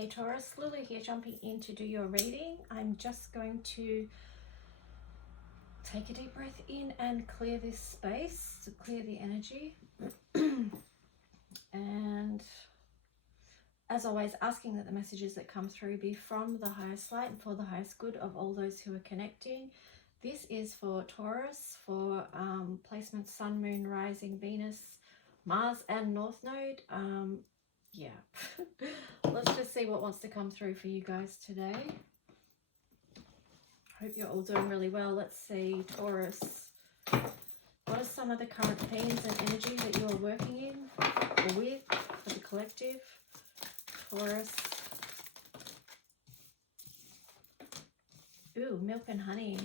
Hey Taurus, Lulu here, jumping in to do your reading. I'm just going to take a deep breath in and clear this space, to clear the energy. And as always, asking that the messages that come through be from the highest light and for the highest good of all those who are connecting. This is for Taurus, for placement Sun, Moon, Rising, Venus, Mars and North Node. Yeah, let's just see what wants to come through for you guys today. Hope you're all doing really well. Let's see, Taurus. What are some of the current themes and energy that you are working in or with for the collective? Taurus. Ooh, milk and honey.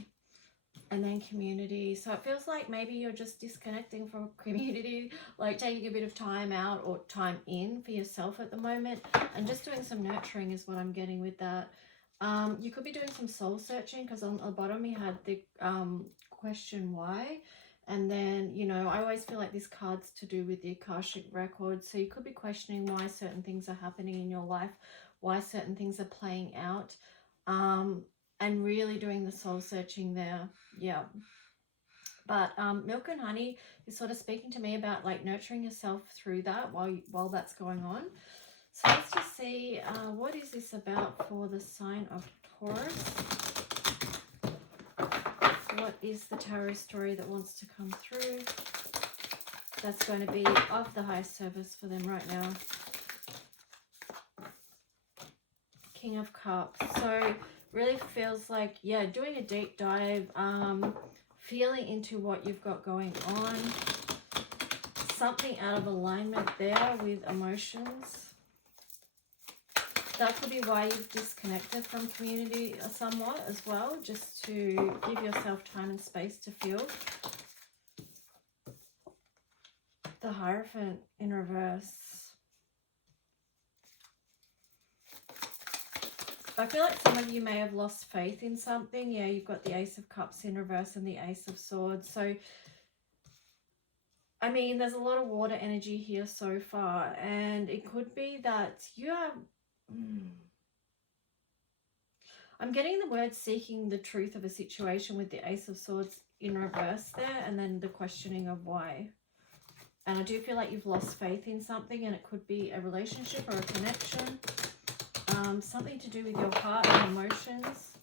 And then community. So it feels like maybe you're just disconnecting from community, like taking a bit of time out or time in for yourself at the moment, and just doing some nurturing is what I'm getting with that. You could be doing some soul searching, because on the bottom we had the question why, and then, you know, I always feel like this card's to do with the Akashic record, so you could be questioning why certain things are happening in your life, why certain things are playing out, and really doing the soul searching there. Yeah. But milk and honey is sort of speaking to me about like nurturing yourself through that while that's going on. So let's just see, what is this about for the sign of Taurus? What is the tarot story that wants to come through? That's going to be of the highest service for them right now. King of Cups. So really feels like, yeah, doing a deep dive, feeling into what you've got going on. Something out of alignment there with emotions. That could be why you've disconnected from community somewhat as well, just to give yourself time and space to feel. The Hierophant in reverse. I feel like some of you may have lost faith in something. Yeah, you've got the Ace of Cups in reverse and the Ace of Swords. So, I mean, there's a lot of water energy here so far. And it could be that you are... I'm getting the word seeking the truth of a situation with the Ace of Swords in reverse there. And then the questioning of why. And I do feel like you've lost faith in something. And it could be a relationship or a connection. Something to do with your heart and emotions.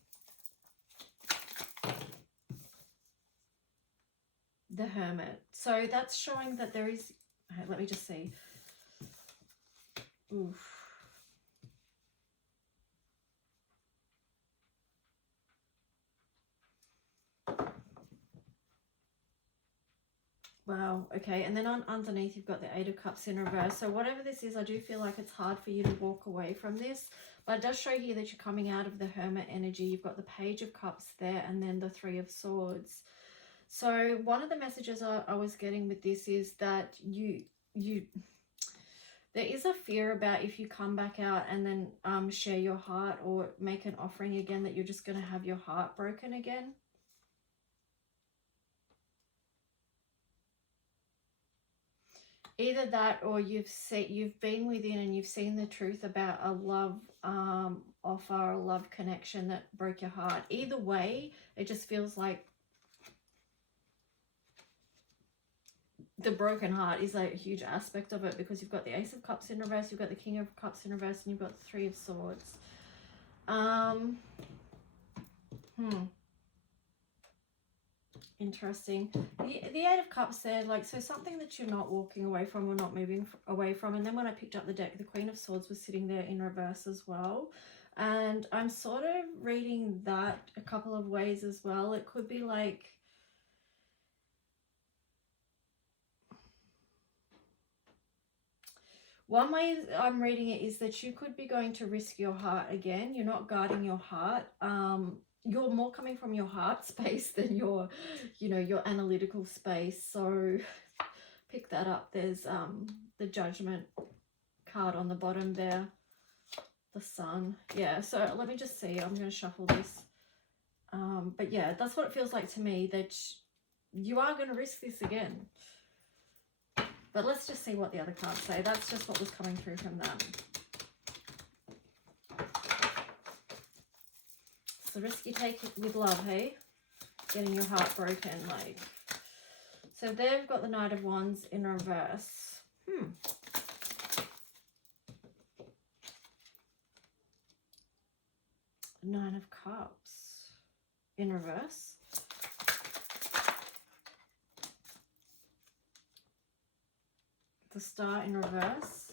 The Hermit. So that's showing that there is... Okay, let me just see. Oof. Wow, okay. And then underneath you've got the Eight of Cups in reverse. So whatever this is, I do feel like it's hard for you to walk away from this. But it does show here that you're coming out of the Hermit energy. You've got the Page of Cups there and then the Three of Swords. So one of the messages I was getting with this is that there is a fear about if you come back out and then share your heart or make an offering again, that you're just going to have your heart broken again. Either that, or you've been within and you've seen the truth about a love offer, a love connection that broke your heart. Either way, it just feels like the broken heart is like a huge aspect of it, because you've got the Ace of Cups in reverse, you've got the King of Cups in reverse, and you've got the Three of Swords. Interesting. The Eight of Cups there, like, so something that you're not walking away from or not moving away from. And then when I picked up the deck, the Queen of Swords was sitting there in reverse as well. And I'm sort of reading that a couple of ways as well. It could be like... One way I'm reading it is that you could be going to risk your heart again. You're not guarding your heart. You're more coming from your heart space than your, you know, your analytical space. So pick that up. There's the Judgment card on the bottom there. The Sun. Yeah, so let me just see. I'm going to shuffle this. But yeah, that's what it feels like to me, that you are going to risk this again. But let's just see what the other cards say. That's just what was coming through from them. the risk you take with love, hey? Getting your heart broken, like. So they've got the Knight of Wands in reverse. Nine of Cups in reverse. The Star in reverse.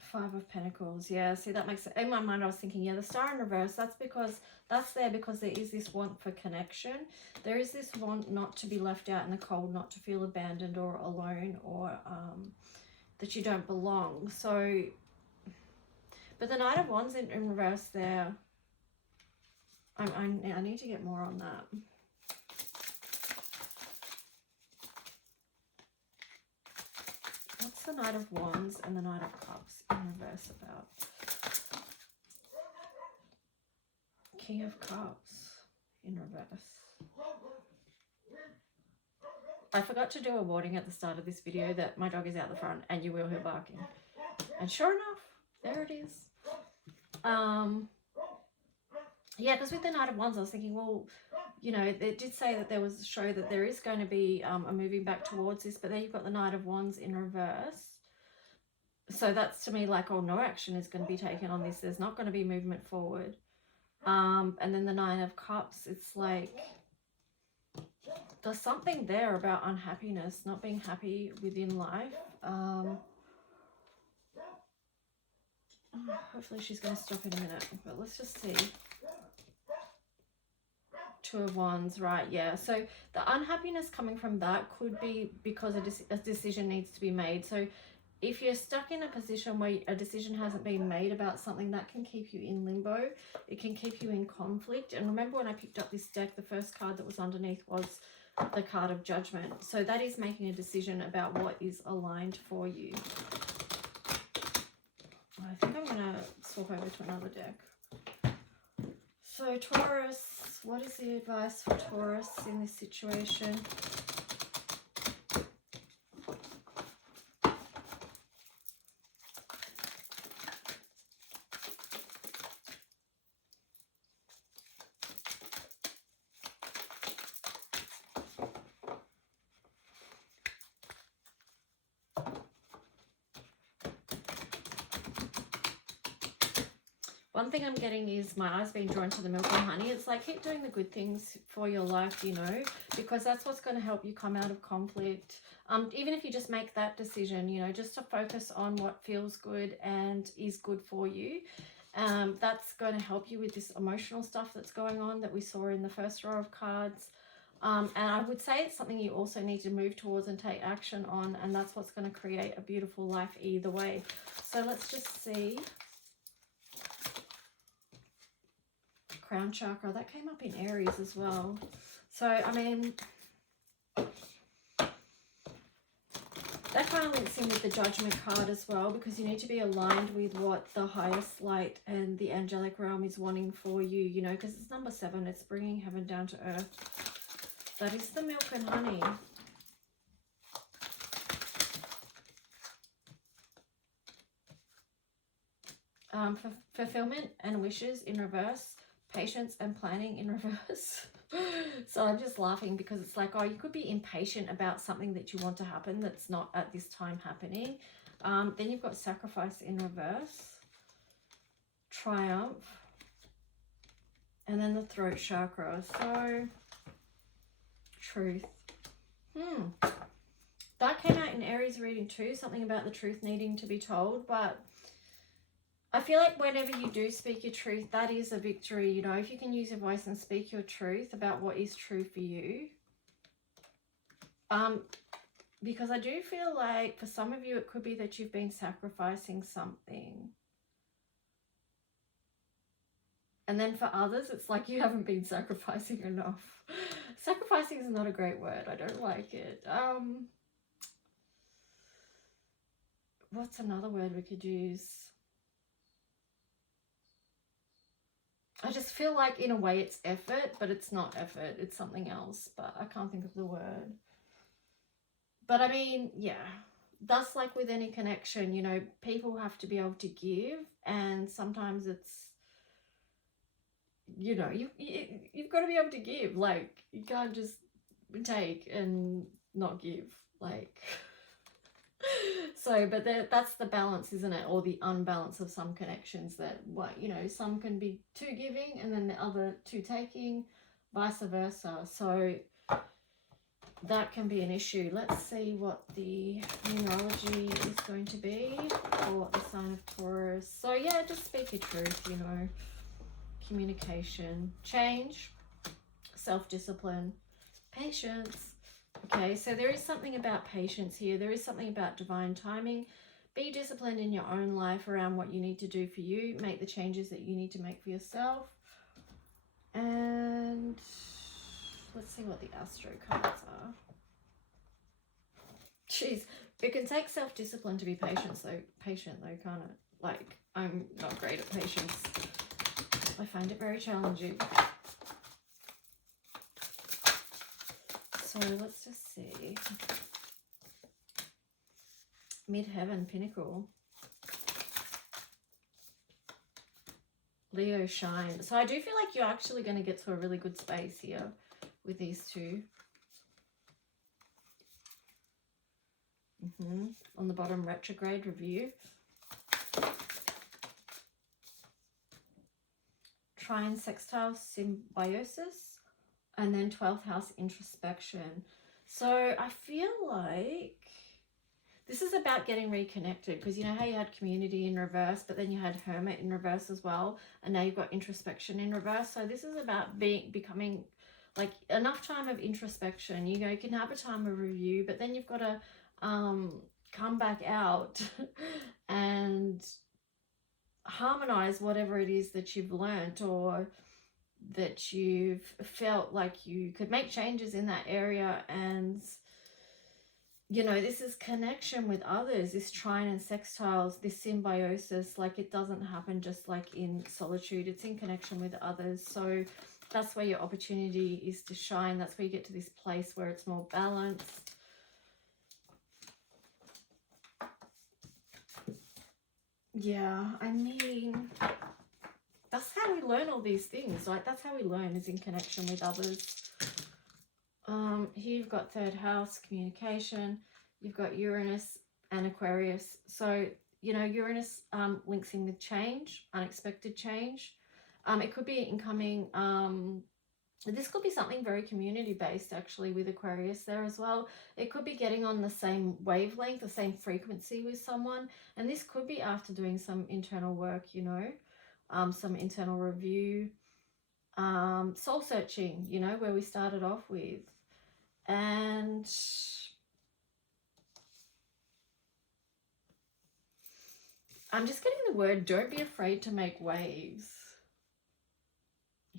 Five of Pentacles. Yeah, see, that makes it, in my mind I was thinking, yeah, the Star in reverse, that's because that's there because there is this want for connection. There is this want not to be left out in the cold, not to feel abandoned or alone, or that you don't belong. So, but the Knight of Wands in reverse there, I need to get more on that. What's the Knight of Wands and the Knight of Cups in reverse about? King of Cups in reverse. I forgot to do a warning at the start of this video that my dog is out the front and you will hear barking. And sure enough, there it is. Yeah, because with the Knight of Wands, I was thinking, well, you know, it did say that there was a show that there is going to be a moving back towards this, but then you've got the Knight of Wands in reverse. So that's to me like, oh, no action is going to be taken on this. There's not going to be movement forward. And then the Nine of Cups, it's like there's something there about unhappiness, not being happy within life. Hopefully she's going to stop in a minute, but let's just see. Two of Wands, right? Yeah, so the unhappiness coming from that could be because a decision needs to be made. So if you're stuck in a position where a decision hasn't been made about something, that can keep you in limbo. It can keep you in conflict. And remember, when I picked up this deck, the first card that was underneath was the card of Judgment. So that is making a decision about what is aligned for you. I think I'm going to swap over to another deck. So Taurus, what is the advice for Taurus in this situation? One thing I'm getting is my eyes being drawn to the milk and honey. It's like, keep doing the good things for your life, you know, because that's what's going to help you come out of conflict. Even if you just make that decision, you know, just to focus on what feels good and is good for you. That's going to help you with this emotional stuff that's going on that we saw in the first row of cards. And I would say it's something you also need to move towards and take action on. And that's what's going to create a beautiful life either way. So let's just see. Crown chakra, that came up in Aries as well. So, I mean, that kind of links in with the Judgment card as well, because you need to be aligned with what the highest light and the angelic realm is wanting for you, you know, because it's number 7, it's bringing heaven down to earth. That is the milk and honey. Fulfillment and wishes in reverse. Patience and planning in reverse. So I'm just laughing because it's like, oh, you could be impatient about something that you want to happen that's not at this time happening. Then you've got sacrifice in reverse. Triumph. And then the throat chakra. So, truth. That came out in Aries reading too. Something about the truth needing to be told. But I feel like whenever you do speak your truth, that is a victory, you know, if you can use your voice and speak your truth about what is true for you. Because I do feel like for some of you, it could be that you've been sacrificing something. And then for others, it's like you haven't been sacrificing enough. Sacrificing is not a great word. I don't like it. What's another word we could use? I just feel like in a way it's effort, but it's not effort. It's something else, but I can't think of the word. But I mean, yeah, that's like with any connection, you know, people have to be able to give, and sometimes it's, you know, you've got to be able to give. Like, you can't just take and not give. Like, so, but that's the balance, isn't it? Or the unbalance of some connections, that, what, you know, some can be too giving and then the other too taking, vice versa. So that can be an issue. Let's see what the numerology is going to be for the sign of Taurus. So yeah, just speak your truth, you know. Communication, change, self-discipline, patience. Okay, so there is something about patience here. There is something about divine timing. Be disciplined in your own life around what you need to do for you. Make the changes that you need to make for yourself. And let's see what the Astro cards are. Jeez, it can take self-discipline to be patient though, can't it? Like, I'm not great at patience. I find it very challenging. So let's just see. Midheaven, Pinnacle. Leo, Shine. So I do feel like you're actually going to get to a really good space here with these two. On the bottom, Retrograde, Review. Trine, Sextile, Symbiosis. And then 12th house, Introspection. So I feel like this is about getting reconnected, because you know how you had Community in reverse, but then you had Hermit in reverse as well, and now you've got Introspection in reverse. So this is about becoming, like, enough time of introspection. You know, you can have a time of review, but then you've got to come back out and harmonize whatever it is that you've learnt, or that you've felt like you could make changes in that area. And you know, this is connection with others, this trine and sextiles, this symbiosis. Like, it doesn't happen just like in solitude, it's in connection with others. So that's where your opportunity is to shine. That's where you get to this place where it's more balanced. Yeah, I mean, that's how we learn all these things. Like, that's how we learn, is in connection with others. Here you've got third house, communication. You've got Uranus and Aquarius. So, you know, Uranus links in with change, unexpected change. It could be incoming. This could be something very community-based, actually, with Aquarius there as well. It could be getting on the same wavelength, the same frequency with someone. And this could be after doing some internal work, you know, some internal review, soul searching, you know, where we started off with. And I'm just getting the word, don't be afraid to make waves.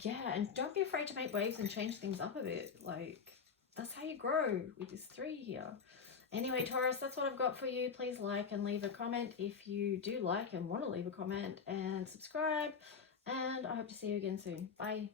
Yeah, and don't be afraid to make waves and change things up a bit. Like, that's how you grow with this 3 here. Anyway, Taurus, that's what I've got for you. Please like and leave a comment if you do like and want to leave a comment, and subscribe. And I hope to see you again soon. Bye.